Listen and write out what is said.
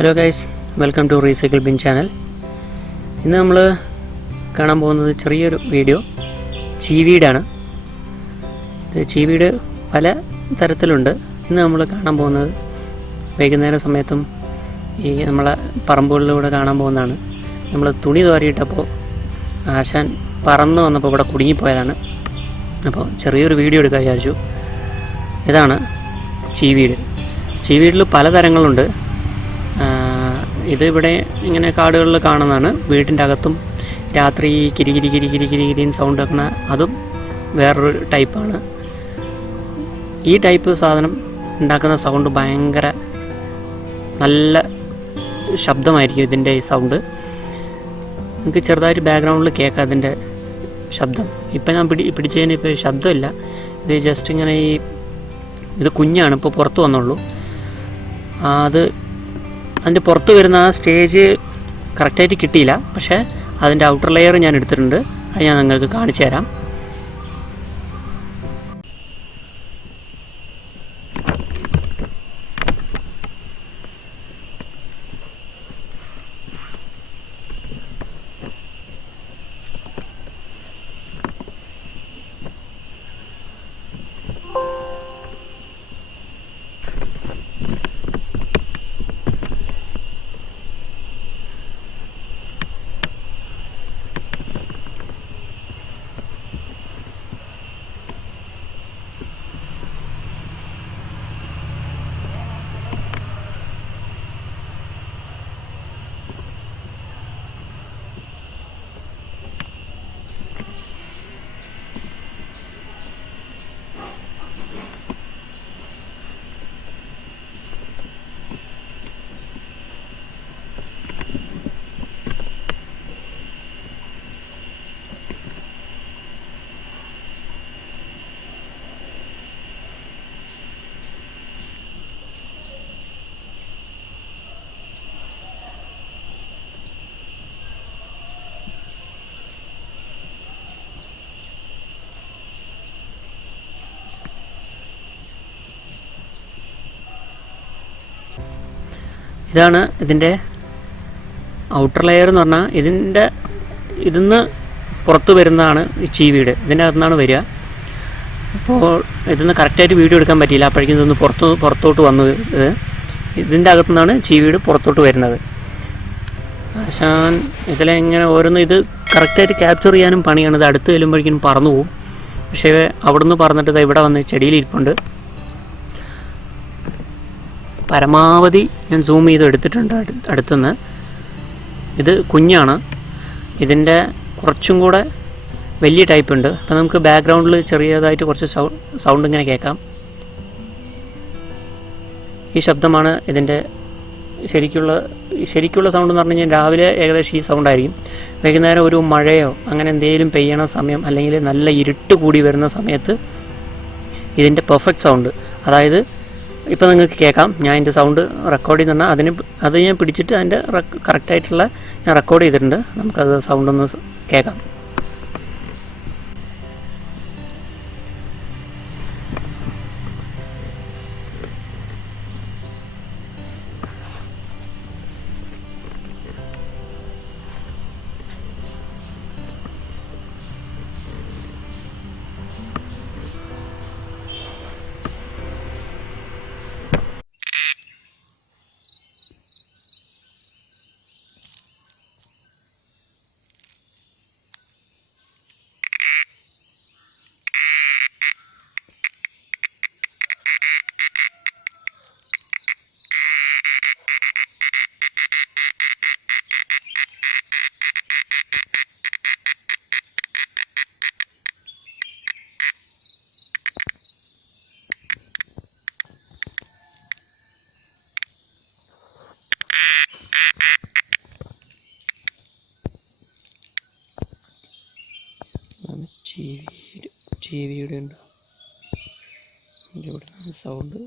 Hello guys, welcome to recycle bin channel. ഇന്ന് നമ്മൾ കാണാൻ പോകുന്നത് ചെറിയൊരു വീഡിയോ ചീവീടാണ്. ചീവീട് പല തരത്തിലുണ്ട്. ഇന്ന് നമ്മൾ കാണാൻ പോകുന്നത് വൈകുന്നേര സമയത്തും ഈ നമ്മളെ പറമ്പുകളിലൂടെ കാണാൻ പോകുന്നതാണ്. നമ്മൾ തുണി തോരിയിട്ടപ്പോൾ ആശാൻ പറന്ന് വന്നപ്പോൾ ഇവിടെ കുടുങ്ങിപ്പോയതാണ്. അപ്പോൾ ചെറിയൊരു വീഡിയോ എടുക്കാൻ വിചാരിച്ചു. ഇതാണ് ചീവീട്. ചീവീടിൽ പലതരങ്ങളുണ്ട്. ഇത് ഇവിടെ ഇങ്ങനെ കാടുകളിൽ കാണുന്നതാണ്. വീടിൻ്റെ അകത്തും രാത്രി കിരികിരിന്ന് സൗണ്ട് വെക്കുന്ന അതും വേറൊരു ടൈപ്പാണ്. ഈ ടൈപ്പ് സാധനം ഉണ്ടാക്കുന്ന സൗണ്ട് ഭയങ്കര നല്ല ശബ്ദമായിരിക്കും. ഇതിൻ്റെ ഈ സൗണ്ട് നിങ്ങൾക്ക് ചെറുതായിട്ട് ബാക്ക്ഗ്രൗണ്ടിൽ കേൾക്കാം അതിൻ്റെ ശബ്ദം. ഇപ്പം ഞാൻ പിടിച്ചതിന് ഇപ്പോൾ ശബ്ദമില്ല. ഇത് ജസ്റ്റ് ഇങ്ങനെ ഇത് കുഞ്ഞാണ്, ഇപ്പോൾ പുറത്ത് വന്നുള്ളൂ. അതിൻ്റെ പുറത്ത് വരുന്ന ആ സ്റ്റേജ് കറക്റ്റായിട്ട് കിട്ടിയില്ല. പക്ഷേ അതിൻ്റെ ഔട്ടർ ലെയർ ഞാൻ എടുത്തിട്ടുണ്ട്. അത് ഞാൻ നിങ്ങൾക്ക് കാണിച്ചു തരാം. ഇതാണ് ഇതിൻ്റെ ഔട്ടർ ലെയർ എന്ന് പറഞ്ഞാൽ ഇതിന്ന് പുറത്ത് വരുന്നതാണ് ഈ ചീവീട്. ഇതിൻ്റെ അകത്തുനിന്നാണ് വരിക. അപ്പോൾ ഇതിന്ന് കറക്റ്റായിട്ട് വീഡിയോ എടുക്കാൻ പറ്റിയില്ല. അപ്പോഴേക്കും ഇതൊന്ന് പുറത്തോട്ട് വന്നു. ഇതിൻ്റെ അകത്തുനിന്നാണ് ചീവീട് പുറത്തോട്ട് വരുന്നത്. ആശാൻ ഇതിലെങ്ങനെ ഓരോന്ന് ഇത് കറക്റ്റായിട്ട് ക്യാപ്ചർ ചെയ്യാനും പണിയാണ്. ഇത് അടുത്ത് ചെല്ലുമ്പോഴേക്കും പറന്നു പോകും. പക്ഷേ അവിടുന്ന് പറന്നിട്ട് ഇവിടെ വന്ന് ചെടിയിലിരിപ്പുണ്ട്. പരമാവധി ഞാൻ സൂം ചെയ്ത് എടുത്തിട്ടുണ്ട് അടുത്തുനിന്ന്. ഇത് കുഞ്ഞാണ്. ഇതിൻ്റെ കുറച്ചും കൂടെ വലിയ ടൈപ്പ് ഉണ്ട്. അപ്പോൾ നമുക്ക് ബാക്ക്ഗ്രൗണ്ടിൽ ചെറിയതായിട്ട് കുറച്ച് സൗണ്ട് ഇങ്ങനെ കേൾക്കാം. ഈ ശബ്ദമാണ് ഇതിൻ്റെ ശരിക്കുള്ള സൗണ്ട് എന്ന് പറഞ്ഞു കഴിഞ്ഞാൽ രാവിലെ ഏകദേശം ഈ സൗണ്ടായിരിക്കും. വൈകുന്നേരം ഒരു മഴയോ അങ്ങനെ എന്തെങ്കിലും പെയ്യണ സമയം അല്ലെങ്കിൽ നല്ല ഇരുട്ട് കൂടി വരുന്ന സമയത്ത് ഇതിൻ്റെ പെർഫെക്റ്റ് സൗണ്ട്, അതായത് ഇപ്പോൾ നിങ്ങൾക്ക് കേൾക്കാം. ഞാൻ അതിൻ്റെ സൗണ്ട് റെക്കോർഡ് ചെയ്തിട്ടുണ്ടെങ്കിൽ അത് ഞാൻ പിടിച്ചിട്ട് അതിൻ്റെ കറക്റ്റായിട്ടുള്ള ഞാൻ റെക്കോർഡ് ചെയ്തിട്ടുണ്ട്. നമുക്കത് സൗണ്ടൊന്ന് കേൾക്കാം. ചീവീട് ഉണ്ട്. ഇവിടെ സൗണ്ട്